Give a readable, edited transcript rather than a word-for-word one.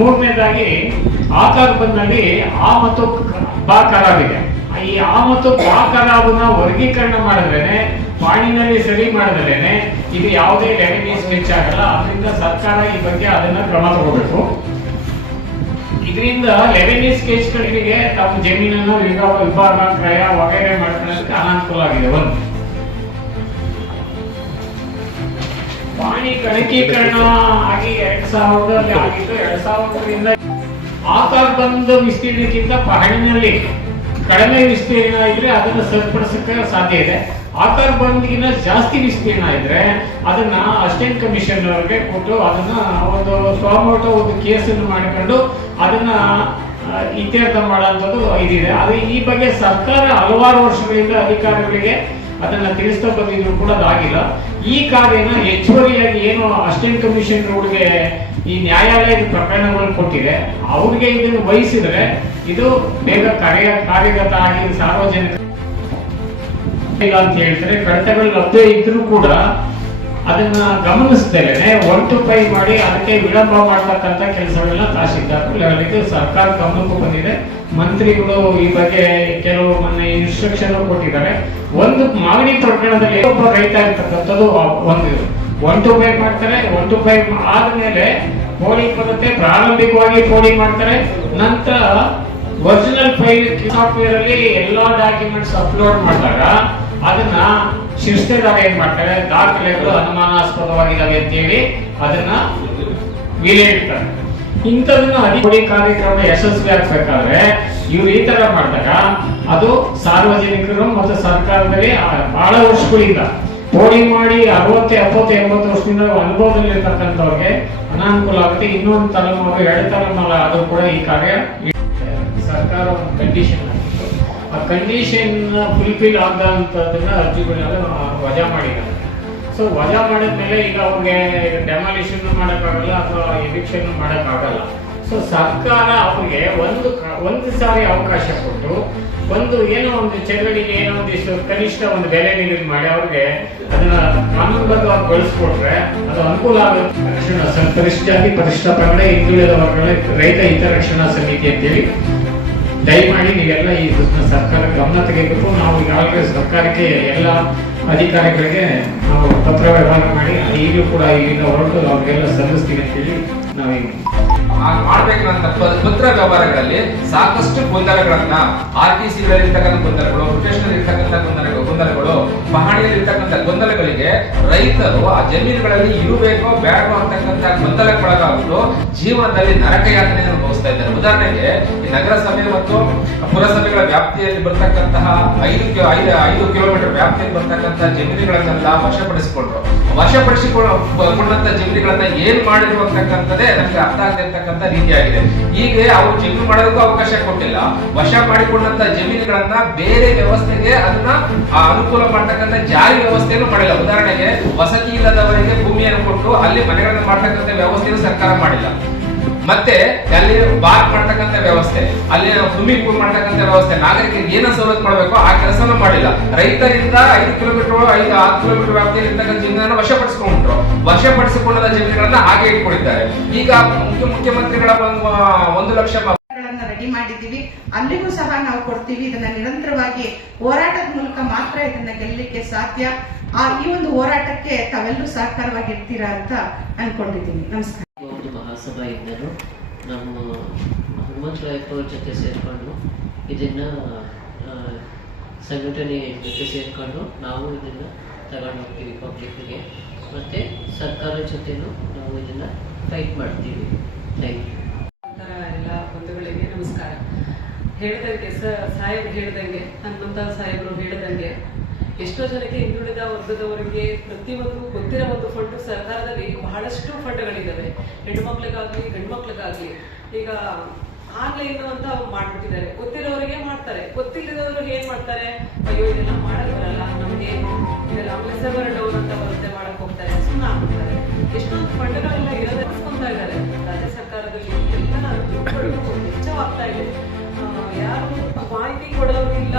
ಮೂರನೇದಾಗಿ ಆಧಾರ್ ಬಂದಲ್ಲಿ ಆ ಮತ್ತು ಬಾ ಕರಾವಿದೆ. ಈ ಆ ಮತ್ತು ಬಾ ಕರಾವನ್ನ ವರ್ಗೀಕರಣ ಮಾಡಿದ್ರೇನೆ, ಪಾಣಿನಲ್ಲಿ ಸರಿ ಮಾಡಿದ್ರೇನೆ ಇದು ಯಾವುದೇ ರೆವೆನ್ಯೂ ಸ್ಕೆಚ್ ಆಗಲ್ಲ. ಅದರಿಂದ ಸರ್ಕಾರ ಈ ಬಗ್ಗೆ ಅದನ್ನ ಕ್ರಮ ತಗೋಬೇಕು. ಇದರಿಂದ ರೆವೆನ್ಯೂ ಸ್ಕೆಚ್ಗಳಿಗೆ ತಮ್ಮ ಜಮೀನನ್ನು ವಿಭಾಗ ಕ್ರಯ ವಗೈರೆ ಮಾಡ್ಕೊಳ್ಳೋದಕ್ಕೆ ಅನಾನುಕೂಲ ಆಗಿದೆ. ಒಂದು ಪಾಣಿ ಗಣಕೀಕರಣ ಆಗಿ 2000ರಲ್ಲಿ ಆಗಿದ್ದು. 2000ರಿಂದ ಆಧಾರ್ ಬಂದ ವಿಸ್ತೀರ್ಣಕ್ಕಿಂತ ಪಾಣಿನಲ್ಲಿ ಕಡಿಮೆ ವಿಸ್ತೀರ್ಣ ಇದ್ರೆ ಅದನ್ನ ಸರಿಪಡಿಸಕ್ಕೆ ಸಾಧ್ಯ ಇದೆ. ಆಧಾರ್ ಬಂದ್ಗಿನ ಜಾಸ್ತಿ ವಿಸ್ತೀರ್ಣ ಇದ್ರೆ ಅದನ್ನ ಅಸಿಸ್ಟೆಂಟ್ ಕಮಿಷನ್ ಅವರಿಗೆ ಕೊಟ್ಟು ಅದನ್ನ ಒಂದು ಸ್ವಮೋಟೋ ಒಂದು ಕೇಸನ್ನು ಮಾಡಿಕೊಂಡು ಅದನ್ನ ಇತ್ಯರ್ಥ ಮಾಡುವಂಥದ್ದು ಇದಿದೆ. ಅದು ಈ ಬಗ್ಗೆ ಸರ್ಕಾರ ಹಲವಾರು ವರ್ಷಗಳಿಂದ ಅಧಿಕಾರಿಗಳಿಗೆ ಅದನ್ನ ತಿಳಿಸ್ತಾ ಬಂದಿದ್ರು ಕೂಡ ಅದಾಗಿಲ್ಲ. ಈ ಕಾರ್ಯನ ಹೆಚ್ಚುವರಿಯಾಗಿ ಏನು ಅಸಿಸ್ಟೆಂಟ್ ಕಮಿಷನ್ ರೋಡ್ಗೆ ಈ ನ್ಯಾಯಾಲಯದ ಪ್ರಕರಣಗಳು ಕೊಟ್ಟಿದೆ, ಅವ್ರಿಗೆ ಇದನ್ನು ವಹಿಸಿದ್ರೆ ಇದು ಬೇಗ ಕಾರ್ಯಗತ ಆಗಿ ಸಾರ್ವಜನಿಕ ಅಂತ ಹೇಳ್ತಾರೆ. ಕಡತಗಳು ಲಭ್ಯ ಇದ್ರೂ ಕೂಡ ಅದನ್ನ ಗಮನಿಸ್ತೇನೆ 1 to 5 ಮಾಡಿ ಅದಕ್ಕೆ ವಿಳಂಬ ಮಾಡ್ತಕ್ಕಂಥ ಕೆಲಸಗಳನ್ನ ತಹಶೀಲ್ದಾರ್ ಇದು ಸರ್ಕಾರ ಗಮನಕ್ಕೂ ಬಂದಿದೆ. ಮಂತ್ರಿಗಳು ಈ ಬಗ್ಗೆ ಕೆಲವು ಮೊನ್ನೆ ಇನ್ಸ್ಟ್ರಕ್ಷನ್ ಕೊಟ್ಟಿದ್ದಾರೆ. ಒಂದು ಮಾಗಡಿ ಪ್ರಕರಣದಲ್ಲಿ ಒಬ್ಬ ರೈತ ಇರ್ತಕ್ಕಂಥದ್ದು ಒಂದು 1 to 5 ಮಾಡ್ತಾರೆ. 1 to 5 ಆದ್ಮೇಲೆ ಪೋಲಿಂಗ್ ಬರುತ್ತೆ. ಪ್ರಾರಂಭಿಕವಾಗಿ ಪೋಲಿಂಗ್ ಮಾಡ್ತಾರೆ. ನಂತರ ಒರಿಜಿನಲ್ ಫೈಲ್ ಸಾಫ್ಟ್ವೇರ್ ಅಲ್ಲಿ ಎಲ್ಲಾ ಡಾಕ್ಯುಮೆಂಟ್ಸ್ ಅಪ್ಲೋಡ್ ಮಾಡಿದಾಗ ಅದನ್ನ ಶಿರಸ್ತೇದಾರ ಏನ್ ಮಾಡ್ತಾರೆ, ದಾಖಲೆಗಳು ಅನುಮಾನಾಸ್ಪದವಾಗಿದ್ದಾವೆ ಅಂತ ಹೇಳಿ ಅದನ್ನ ವಿಲೆ ಇಡ್ತಾರೆ. ಇಂಥದನ್ನ ಅಧಿಕಾರಿ ಕಾರ್ಯಕ್ರಮ ಯಶಸ್ವಿ ಆಗ್ಬೇಕಾದ್ರೆ ಇವ್ರು ಈ ತರ ಮಾಡಿದಾಗ ಅದು ಸಾರ್ವಜನಿಕರು ಮತ್ತು ಸರ್ಕಾರದಲ್ಲಿ ಬಹಳ ವರ್ಷಗಳಿಂದ ಪೋಲಿಂಗ್ ಮಾಡಿ 60, 70, 80 ವರ್ಷದಿಂದ ಅನುಭವದಲ್ಲಿ ಇರ್ತಕ್ಕಂಥವ್ರಿಗೆ ಅನಾನುಕೂಲ ಆಗುತ್ತೆ. ಇನ್ನೊಂದು ತಲೆಮಾರು 2 ತಲೆಮಾರು ಆದ್ರೂ ಕೂಡ ಈ ಕಾರ್ಯ ಸರ್ಕಾರ ಒಂದು ಕಂಡೀಷನ್ ಆಗಿತ್ತು. ಆ ಕಂಡೀಷನ್ ಫುಲ್ಫಿಲ್ ಆಗದಂತದನ್ನ ಅರ್ಜಿಗಳನ್ನ ವಜಾ ಮಾಡಿದ್ದಾರೆ. ಸೊ ವಜಾ ಮಾಡಿದ್ಮೇಲೆ ಈಗ ಅವ್ರಿಗೆ ಡೆಮಾಲಿಷನ್ ಮಾಡೋಕ್ಕಾಗಲ್ಲ ಅಥವಾ ಎವಿಕ್ಷನ್ ಮಾಡೋಕ್ಕಾಗಲ್ಲ. ಸೊ ಸರ್ಕಾರ ಅವ್ರಿಗೆ ಒಂದು ಸಾರಿ ಅವಕಾಶ ಕೊಟ್ಟು ಏನೋ ಒಂದು ಚಳವಳಿಗೆ ಏನೋ ಒಂದಿಷ್ಟು ಕನಿಷ್ಠ ಒಂದು ಬೆಲೆ ನಿಗದಿ ಮಾಡಿ ಅವ್ರಿಗೆ ಅದನ್ನ ಕಾನೂನುಬದ್ಧವಾಗಿ ಬಳಸ್ಕೊಟ್ರೆ ಅದು ಅನುಕೂಲ ಆಗುತ್ತೆ. ರಕ್ಷಣಾ ಪರಿಶಿಷ್ಟ ಜಾತಿ, ಪರಿಶಿಷ್ಟ ಪಂಗಡ, ಹಿಂದುಳಿದ ವರ್ಗಗಳ ರೈತ ಹಿತರಕ್ಷಣಾ ಸಮಿತಿ ಅಂತೇಳಿ ದಯಮಾಡಿ ನೀವೆಲ್ಲ ಈ ಸರ್ಕಾರ ಗಮನ ತೆಗೆಯಬೇಕು. ನಾವು ಈಗಾಗಲೇ ಸರ್ಕಾರಕ್ಕೆ ಎಲ್ಲ ಅಧಿಕಾರಿಗಳಿಗೆ ನಾವು ಪತ್ರ ವ್ಯವಹಾರ ಮಾಡಿ ಈಗಲೂ ಕೂಡ ಇಲ್ಲಿಂದ ಹೊರಟು ಅವ್ರಿಗೆಲ್ಲ ಸಲ್ಲಿಸ್ತೀವಿ ಅಂತೇಳಿ ನಾವೀಗ ಮಾಡಬೇಕಂತ ಪತ್ರ ವ್ಯವಹಾರಗಳಲ್ಲಿ ಸಾಕಷ್ಟು ಗೊಂದಲಗಳನ್ನ RTCಗಳಲ್ಲಿ ಇರ್ತಕ್ಕಂಥ ಗೊಂದಲಗಳು, ಪ್ರೊಫೆಷನಲ್ ಇರ್ತಕ್ಕಂಥ ಗೊಂದಲಗಳು, ಪಹಣಿಯಲ್ಲಿ ಇರ್ತಕ್ಕಂಥ ಗೊಂದಲಗಳಿಗೆ ರೈತರು ಆ ಜಮೀನುಗಳಲ್ಲಿ ಇರಬೇಕೋ ಬೇಡೋ ಅಂತಕ್ಕಂಥ ಗೊಂದಲಕ್ಕೊಳಗಾಗ್ಬಿಟ್ಟು ಜೀವನದಲ್ಲಿ ನರಕ ಯಾತನೆಯನ್ನು ಅನುಭವಿಸ್ತಾ ಇದ್ದಾರೆ. ಉದಾಹರಣೆಗೆ ಈ ನಗರಸಭೆ ಮತ್ತು ಪುರಸಭೆಗಳ ವ್ಯಾಪ್ತಿಯಲ್ಲಿ ಬರ್ತಕ್ಕಂತಹ 5 ಕಿಲೋಮೀಟರ್ ವ್ಯಾಪ್ತಿಯಲ್ಲಿ ಬರ್ತಕ್ಕಂಥ ಜಮೀನುಗಳನ್ನೆಲ್ಲ ವಶಪಡಿಸಿಕೊಂಡಂತ ಜಮೀನುಗಳನ್ನ ಏನ್ ಮಾಡಿದ್ರು ಅಂತಕ್ಕಂಥದ್ದೇ ನಮಗೆ ಅರ್ಥ ಆಗದಿರ್ತಕ್ಕಂಥ ರೀತಿಯಾಗಿದೆ. ಹೀಗೆ ಅವರು ಜಮೀನು ಮಾಡೋದಕ್ಕೂ ಅವಕಾಶ ಕೊಟ್ಟಿಲ್ಲ. ವಶ ಮಾಡಿಕೊಂಡಂತ ಜಮೀನುಗಳನ್ನ ಬೇರೆ ವ್ಯವಸ್ಥೆಗೆ ಅದನ್ನ ಅನುಕೂಲ ಮಾಡ್ತಕ್ಕಂಥ ಜಾರಿ ವ್ಯವಸ್ಥೆಯನ್ನು ಮಾಡಿಲ್ಲ. ಉದಾಹರಣೆಗೆ ವಸತಿ ಇಲ್ಲದವರಿಗೆ ಭೂಮಿಯನ್ನು ಕೊಟ್ಟು ಅಲ್ಲಿ ಮನೆಗಳನ್ನು ಮಾಡ್ತಕ್ಕಂಥ ವ್ಯವಸ್ಥೆಯನ್ನು ಸರ್ಕಾರ ಮಾಡಿಲ್ಲ. ಮತ್ತೆ ಅಲ್ಲಿ ಬಾರ್ ಮಾಡ್ತಕ್ಕಂಥ ವ್ಯವಸ್ಥೆ, ಅಲ್ಲಿ ಸ್ವಿಮ್ಮಿಂಗ್ ಪೂಲ್ ಮಾಡ್ತಕ್ಕಂಥ ವ್ಯವಸ್ಥೆ, ನಾಗರಿಕರಿಗೆ ಏನ ಸವಲತ್ತು ಮಾಡಬೇಕು ಆ ಕೆಲಸನ ಮಾಡಿಲ್ಲ. ರೈತರಿಂದ 5 ಕಿಲೋಮೀಟರ್ 10 ಕಿಲೋಮೀಟರ್ ವ್ಯಾಪ್ತಿಯಲ್ಲಿ ಇರ್ತಕ್ಕಂಥ ಜಮೀನನ್ನು ವಶಪಡಿಸಿಕೊಂಡ ಜಮೀನುಗಳನ್ನ ಹಾಗೆ ಇಟ್ಕೊಂಡಿದ್ದಾರೆ. ಈಗ ಮುಖ್ಯಮಂತ್ರಿಗಳ 1 ಲಕ್ಷ ರೆಡಿ ಮಾಡಿದ್ದೀವಿ. ಅಲ್ಲಿಗೂ ಸಹ ನಾವು ಕೊಡ್ತೀವಿ. ಇದನ್ನ ನಿರಂತರವಾಗಿ ಹೋರಾಟದ ಮೂಲಕ ಮಾತ್ರ ಇದನ್ನ ಗೆಲ್ಲಲಿಕ್ಕೆ ಸಾಧ್ಯ. ಈ ಒಂದು ಹೋರಾಟಕ್ಕೆ ತಾವೆಲ್ಲರೂ ಸಹಕಾರವಾಗಿರ್ತೀರಾ ಅಂತ ಅನ್ಕೊಂಡಿದ್ದೀನಿ. ನಮಸ್ಕಾರ. ಒಂದು ಮಹಾಸಭಾ ಇದ್ದರು ನಮ್ಮ ಹನುಮಂತರಾಯಪ್ಪವ್ರ ಜೊತೆ ಸೇರಿಕೊಂಡು ಇದನ್ನು ಸಂಘಟನೆ ಜೊತೆ ಸೇರಿಕೊಂಡು ನಾವು ಇದನ್ನು ತಗೊಂಡು ಹೋಗ್ತೀವಿ ಪಬ್ಲಿಕ್ಗೆ, ಮತ್ತು ಸರ್ಕಾರದ ಜೊತೆನೂ ನಾವು ಇದನ್ನು ಫೈಟ್ ಮಾಡ್ತೀವಿ. Thank you. ಎಲ್ಲ ಬಂಧುಗಳಿಗೆ ನಮಸ್ಕಾರ. ಹೇಳಿದಂಗೆ ಸಾಹೇಬರು ಹೇಳಿದಂಗೆ, ಹನುಮಂತ ಸಾಹೇಬರು ಹೇಳಿದಂಗೆ, ಎಷ್ಟೋ ಜನಕ್ಕೆ ಹಿಂದುಳಿದ ವರ್ಗದವರಿಗೆ ಪ್ರತಿಯೊಂದು ಗೊತ್ತಿರೋ ಒಂದು ಫಂಡ್ ಸರ್ಕಾರದಲ್ಲಿ ಬಹಳಷ್ಟು ಫಂಡ್ಗಳಿದ್ದಾವೆ. ಹೆಣ್ಣು ಮಕ್ಳಿಗಾಗ್ಲಿ ಗಂಡು ಮಕ್ಳಿಗಾಗ್ಲಿ ಈಗ ಆನ್ಲೈನ್ ಅಂತ ಮಾಡ್ಬಿಟ್ಟಿದ್ದಾರೆ. ಗೊತ್ತಿರೋರಿಗೆ ಮಾಡ್ತಾರೆ, ಗೊತ್ತಿಲ್ಲದವರು ಏನ್ ಮಾಡ್ತಾರೆ, ಅಯ್ಯೋ ಇದೆಲ್ಲ ಮಾಡಕ್ ಬರಲ್ಲ ನಮಗೆ, ಇದೆಲ್ಲ ಸರ್ವರ್ ಡೌನ್ ಅಂತ ಬರುತ್ತೆ, ಮಾಡಕ್ ಹೋಗ್ತಾರೆ, ಸುಮ್ಮನೆ ಆಗ್ಬಿಡ್ತಾರೆ. ಎಷ್ಟೊಂದು ಫಂಡ್ಗಳೆಲ್ಲ ಇರೋದಕ್ಕೊಂತ ಇದ್ದಾರೆ. ರಾಜ್ಯ ಸರ್ಕಾರದಲ್ಲಿ ಎಲ್ಲ ದುಡ್ಡುಗಳು ವೆಚ್ಚವಾಗ್ತಾ ಇದೆ. ಯಾರು ಮಾಹಿತಿ ಕೊಡೋರು ಇಲ್ಲ,